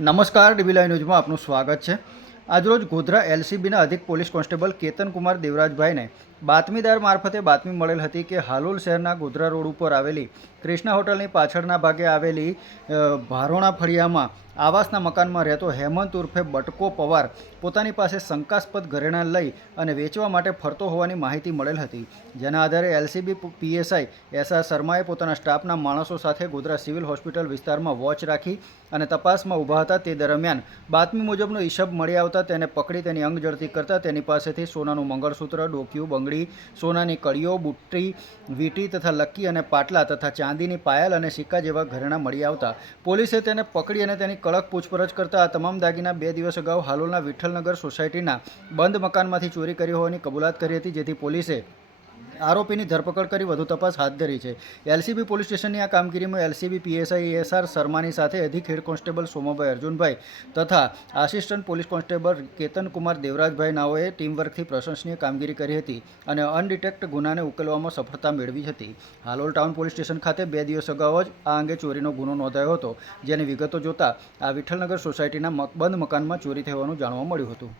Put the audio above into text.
નમસ્કાર, dB live ન્યૂઝમાં આપનું સ્વાગત છે। આજરોજ ગોધરા એલસીબીના અધિક પોલીસ કોન્સ્ટેબલ કેતનકુમાર દેવરાજભાઈને બાતમીદાર મારફતે બાતમી મળેલ હતી કે હાલોલ શહેરના ગોધરા રોડ ઉપર આવેલી ક્રિષ્ના હોટલની પાછળના ભાગે આવેલી ભારોણા ફળિયામાં આવાસના મકાનમાં રહેતો હેમંત ઉર્ફે બટકો પવાર પોતાની પાસે શંકાસ્પદ ઘરેણાં લઈ અને વેચવા માટે ફરતો હોવાની માહિતી મળેલ હતી, જેના આધારે એલસીબી પીએસઆઈ એસઆર શર્માએ પોતાના સ્ટાફના માણસો સાથે ગોધરા સિવિલ હોસ્પિટલ વિસ્તારમાં વોચ રાખી અને તપાસમાં ઊભા હતા। તે દરમિયાન બાતમી મુજબનો ઈશબ મળી આવતા તેને પકડી તેની અંગ ઝડતી કરતા તેની પાસેથી સોનાનું મંગળસૂત્ર, ડોકિયું, બંગડી, સોનાની કડીઓ, બુટ્ટી, વીંટી તથા લક્કી અને પાટલા તથા ચાંદીની પાયલ અને સિક્કા જેવા ઘરેણાં મળી આવતા પોલીસે તેને પકડી અને તેની કડક પૂછપરછ કરતા આ તમામ દાગીના 2 દિવસ અગાઉ હાલોલના વિઠ્ઠલનગર સોસાયટીના બંધ મકાનમાંથી ચોરી કરી હોવાની કબૂલાત કરી હતી, જેથી પોલીસે આરોપીની ધરપકડ કરી વધુ તપાસ હાથ ધરી છે। એલસીબી પોલીસ સ્ટેશનની આ કામગીરીમાં એલસીબી પીએસઆઈ એસઆર શર્માની સાથે અધિક હેડ કોન્સ્ટેબલ સોમાભાઈ અર્જુનભાઈ તથા assistant police constable Ketankumar Devrajbhai નાઓએ ટીમવર્કથી પ્રશંસનીય કામગીરી કરી હતી અને અનડિટેક્ટ ગુનાને ઉકેલવામાં સફળતા મેળવી હતી। હાલોલ ટાઉન પોલીસ સ્ટેશન ખાતે 2 દિવસ અગાઉ જ આ અંગે ચોરીનો ગુનો નોંધાયો હતો, જેની વિગતો જોતા આ વિઠ્ઠલનગર સોસાયટીના બંધ મકાનમાં ચોરી થવાનું જાણવા મળ્યું હતું।